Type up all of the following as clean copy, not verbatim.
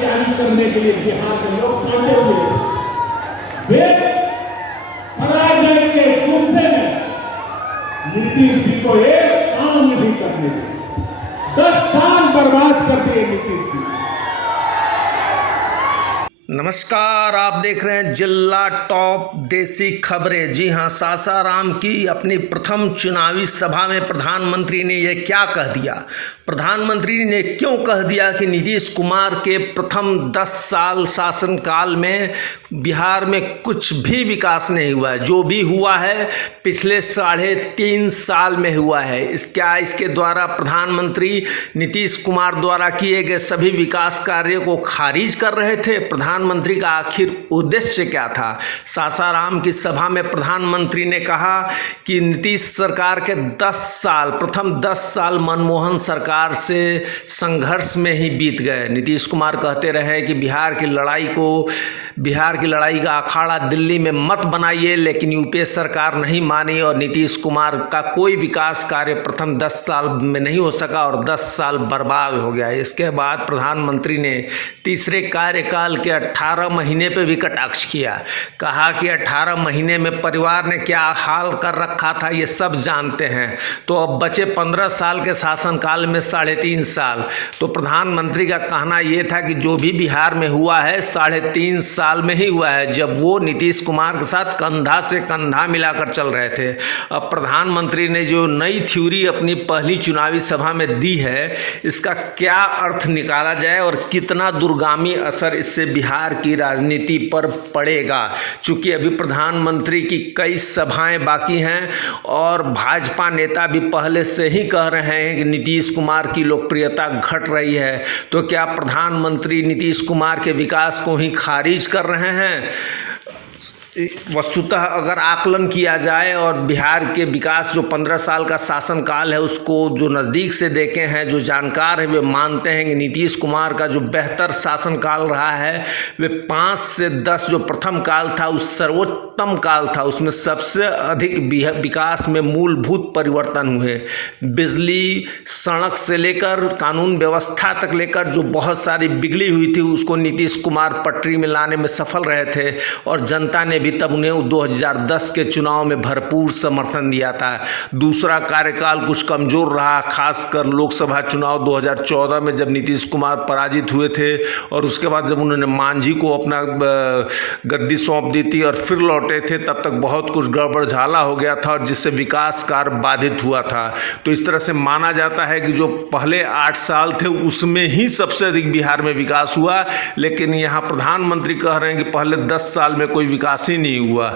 जारी करने के लिए बिहार के लोग पहुंचे हुए वे पराजय के गुस्से में नीतीश जी को एक काम नहीं करने दिए। 10 साल बर्बाद कर दिए नीतीश जी। नमस्कार, आप देख रहे हैं जिला टॉप देसी खबरें। जी हां, सासाराम की अपनी प्रथम चुनावी सभा में प्रधानमंत्री ने यह क्या कह दिया? प्रधानमंत्री ने क्यों कह दिया कि नीतीश कुमार के प्रथम 10 साल शासनकाल में बिहार में कुछ भी विकास नहीं हुआ है? जो भी हुआ है पिछले 3.5 साल में हुआ है। इसके द्वारा प्रधानमंत्री नीतीश कुमार द्वारा किए गए सभी विकास कार्यों को खारिज कर रहे थे? प्रधानमंत्री का आखिर उद्देश्य क्या था? सासाराम की सभा में प्रधानमंत्री ने कहा कि नीतीश सरकार के प्रथम 10 साल मनमोहन सरकार से संघर्ष में ही बीत गए। नीतीश कुमार कहते रहे कि बिहार की लड़ाई का अखाड़ा दिल्ली में मत बनाइए, लेकिन यूपीए सरकार नहीं मानी और नीतीश कुमार का कोई विकास कार्य प्रथम 10 साल में नहीं हो सका और 10 साल बर्बाद हो गया। इसके बाद प्रधानमंत्री ने तीसरे कार्यकाल के 18 महीने पर भी कटाक्ष किया। कहा कि 18 महीने में परिवार ने क्या हाल कर रखा था ये सब जानते हैं, तो अब बचे 15 साल के शासनकाल में 3.5 साल। तो प्रधानमंत्री का कहना यह था कि जो भी बिहार में हुआ है 3.5 साल में ही हुआ है, जब वो नीतीश कुमार के साथ कंधा से कंधा मिलाकर चल रहे थे। अब प्रधानमंत्री ने जो नई थ्योरी अपनी पहली चुनावी सभा में दी है, इसका क्या अर्थ निकाला जाए और कितना दूरगामी असर इससे बिहार की राजनीति पर पड़ेगा? चूंकि अभी प्रधानमंत्री की कई सभाएं बाकी हैं और भाजपा नेता भी पहले से ही कह रहे हैं कि नीतीश कुमार की लोकप्रियता घट रही है, तो क्या प्रधानमंत्री नीतीश कुमार के विकास को ही खारिज कर रहे हैं? वस्तुतः अगर आकलन किया जाए और बिहार के विकास जो 15 साल का शासनकाल है उसको जो नज़दीक से देखे हैं, जो जानकार हैं, वे मानते हैं कि नीतीश कुमार का जो बेहतर शासनकाल रहा है वे 5 से 10 जो प्रथम काल था उस सर्वोत्तम काल था। उसमें सबसे अधिक विकास में मूलभूत परिवर्तन हुए। बिजली, सड़क से लेकर कानून व्यवस्था तक लेकर जो बहुत सारी बिगड़ी हुई थी उसको नीतीश कुमार पटरी में लाने में सफल रहे थे और जनता ने भी तब उन्हें 2010 के चुनाव में भरपूर समर्थन दिया था। दूसरा कार्यकाल कुछ कमजोर रहा, खासकर लोकसभा चुनाव 2014 में जब नीतीश कुमार पराजित हुए थे और उसके बाद जब उन्होंने मांझी को अपना गद्दी सौंप दी थी और फिर लौटे थे, तब तक बहुत कुछ गड़बड़ झाला हो गया था और जिससे विकास कार्य बाधित हुआ था। तो इस तरह से माना जाता है कि जो पहले 8 साल थे उसमें ही सबसे अधिक बिहार में विकास हुआ, लेकिन यहाँ प्रधानमंत्री कह रहे हैं कि पहले 10 साल में कोई विकास ही नहीं हुआ।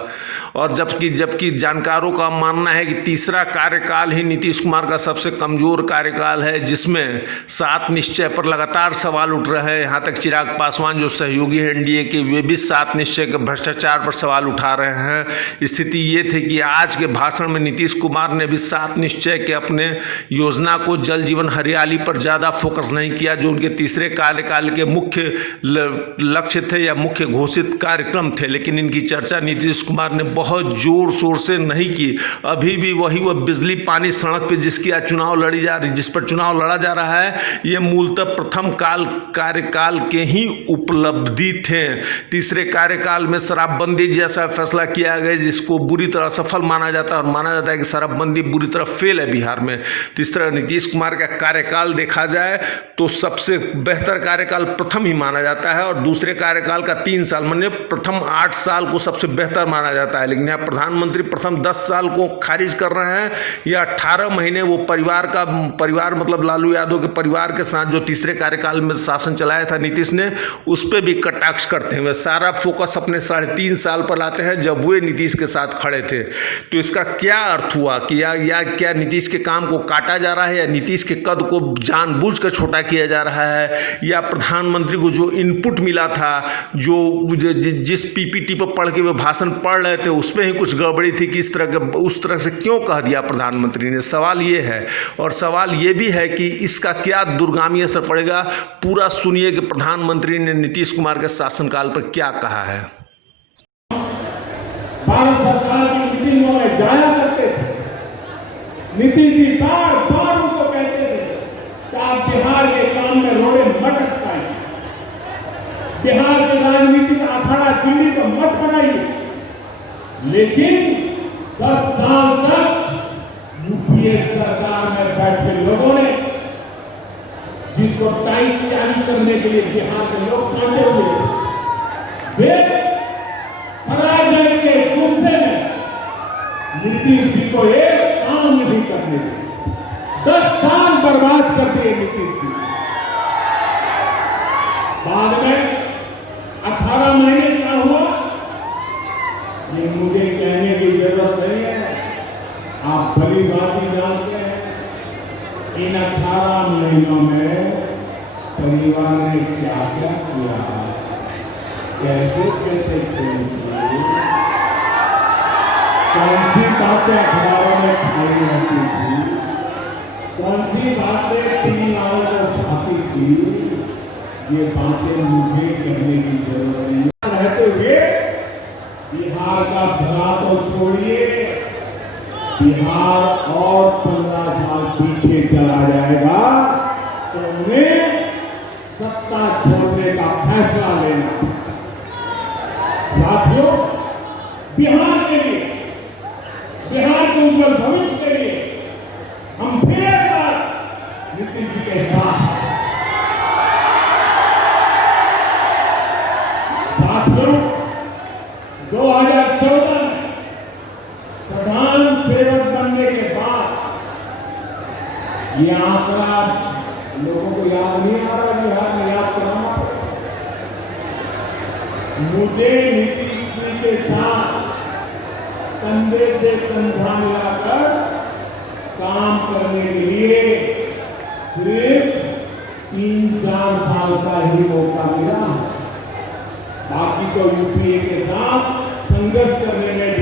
और जबकि जानकारों का मानना है कि तीसरा कार्यकाल ही नीतीश कुमार का सबसे कमजोर कार्यकाल है, जिसमें 7 निश्चय पर लगातार सवाल उठ रहे हैं। यहाँ तक चिराग पासवान जो सहयोगी है एनडीए के, वे भी 7 निश्चय के भ्रष्टाचार पर सवाल उठा रहे हैं। स्थिति ये थी कि आज के भाषण में नीतीश कुमार ने भी 7 निश्चय के अपने योजना को जल जीवन हरियाली पर ज़्यादा फोकस नहीं किया, जो उनके तीसरे कार्यकाल के मुख्य लक्ष्य थे या मुख्य घोषित कार्यक्रम थे। लेकिन इनकी चर्चा नीतीश कुमार ने बहुत जोर शोर से नहीं की। अभी भी वह बिजली, पानी, सड़क पे जिस पर चुनाव लड़ा जा रहा है, ये मूलतः प्रथम कार्यकाल के ही उपलब्धि थे। तीसरे कार्यकाल में शराबबंदी जैसा फैसला किया गया जिसको बुरी तरह सफल माना जाता है और माना जाता है कि शराबबंदी बुरी तरह फेल है बिहार में। तो इस तरह नीतीश कुमार का कार्यकाल देखा जाए तो सबसे बेहतर कार्यकाल प्रथम ही माना जाता है और दूसरे कार्यकाल का 3 साल माने प्रथम 8 साल को सबसे बेहतर माना जाता है। लेकिन यहाँ प्रधानमंत्री प्रथम 10 साल को खारिज कर रहे हैं। या 18 महीने वो परिवार मतलब लालू यादव के परिवार के साथ जो तीसरे कार्यकाल में शासन चलाया था नीतीश ने, उस पर भी कटाक्ष करते हैं। वे सारा फोकस अपने 3.5 साल पर लाते हैं जब वे नीतीश के साथ खड़े थे। तो इसका क्या अर्थ हुआ कि या क्या नीतीश के काम को काटा जा रहा है या नीतीश के कद को जानबूझ कर छोटा किया जा रहा है, या प्रधानमंत्री को जो इनपुट मिला था, जो जिस पीपीटी पर पढ़ के वे भाषण पढ़ रहे थे उसमें ही कुछ गड़बड़ी थी कि उस तरह से क्यों कह दिया प्रधानमंत्री ने? सवाल ये है। और सवाल ये भी है कि इसका क्या दूरगामी असर पड़ेगा। पूरा सुनिए कि प्रधानमंत्री ने नीतीश कुमार के शासनकाल पर क्या कहा है। भारत सरकार की मीटिंगों में जाया करते थे, नीतीश जी बार उनको कहते थे कि आप बिहार के काम में रोड़े मत अटकाएं। बिहार के राजनीतिक अखाड़ा दिल्ली को मत बनाइए, लेकिन 10 साल तक यूपीए सरकार में बैठे लोगों ने जिसको टाइट चार्ज करने के लिए बिहार के लोग कांटे हुए, वे पराजय के गुस्से में नीतीश जी को एक काम नहीं करने दिए। 10 साल बर्बाद कर दिए नीतीश जी। बाद में 18 महीने क्या हुआ, ये मुझे कहने की जरूरत नहीं है, आप भली भांति जानते हैं। इन 18 महीनों में परिवार ने क्या क्या किया, कैसे कैसे खेल किए, कौन सी बातें अखबारों में छाई रहती थी, कौन सी बातें टीवी वालों को भाती थी, ये बातें मुझे कहने की जरूरत नहीं है। रहते हुए बिहार का भला तो छोड़िए, बिहार और 15 साल पीछे चला जाएगा तो उन्हें सत्ता छोड़ने का फैसला लेना। साथियों, बिहार के लिए, बिहार के उज्जवल भविष्य के लिए हम फिर एक बार नीतीश जी के साथ हैं। साथियों, 2014 में प्रधान सेवक बनने के बाद ये आंकड़ा लोगों को याद नहीं आ रहा, बिहार में याद कराना पड़ेगा। मुझे नीतीश जी के साथ कंधे से कंधा मिलाकर काम करने के लिए सिर्फ 3-4 साल का ही मौका मिला है। बाकी तो यूपीए के साथ संघर्ष करने में